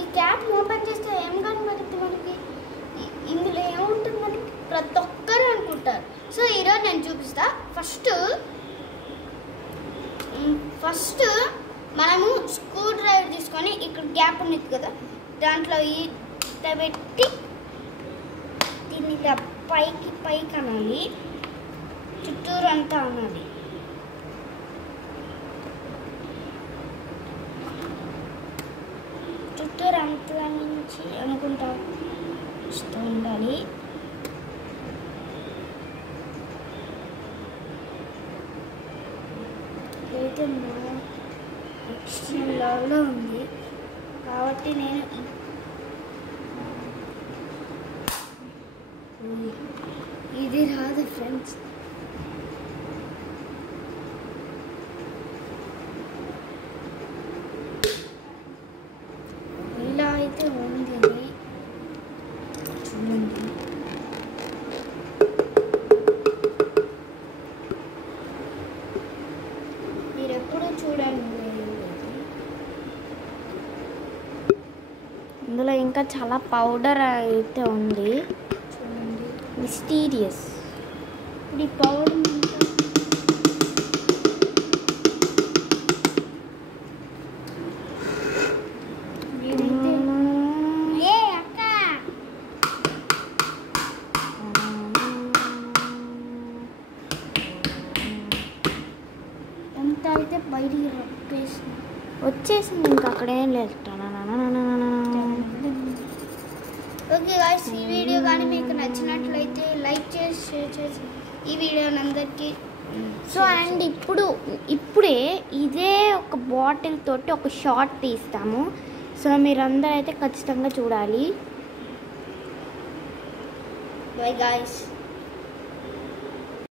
ఈ cap open చేస్తే ఏం కనబడుతుంది మనకి? ఇందులో ఏముంటుందని ప్రతి ఒక్కరు అనుకుంటారు. సో ఈరోజు నేను చూపిస్తా. ఫస్ట్ మనము స్క్రూ డ్రైవర్ తీసుకొని ఇక్కడ గ్యాప్ ఉంది కదా, దాంట్లో ఇట్లా పెట్టి దీన్ని ఇలా పైకి అనాలి, చుట్టూరు అంతా అనాలి. చుట్టూరు అంతా నుంచి అనుకుంటా వస్తూ ఉండాలి. అయితే మా ఎక్స్ట్రీమ్ లెవెల్లో ఉంది కాబట్టి నేను ఇది రాదు ఫ్రెండ్స్. ఇలా అయితే ఉంది చూడండి. మీరు ఎప్పుడు చూడండి. ఇందులో ఇంకా చాలా పౌడర్ అయితే ఉంది చూడండి, మిస్టీరియస్. ఇప్పుడు ఈ పౌడర్ ఎంత అయితే బయటికి వచ్చేసింది, ఇంకా అక్కడేం లేదు. ఓకే గాయ్స్, ఈ వీడియో కానీ మీకు నచ్చినట్లయితే లైక్ చేసి షేర్ చేసి ఈ వీడియోని అందరికీ. సో అండ్ ఇప్పుడే ఇదే ఒక బాటిల్ తోటి ఒక షార్ట్ తీస్తాము. సో మీరందరూ అయితే ఖచ్చితంగా చూడాలి. By guys.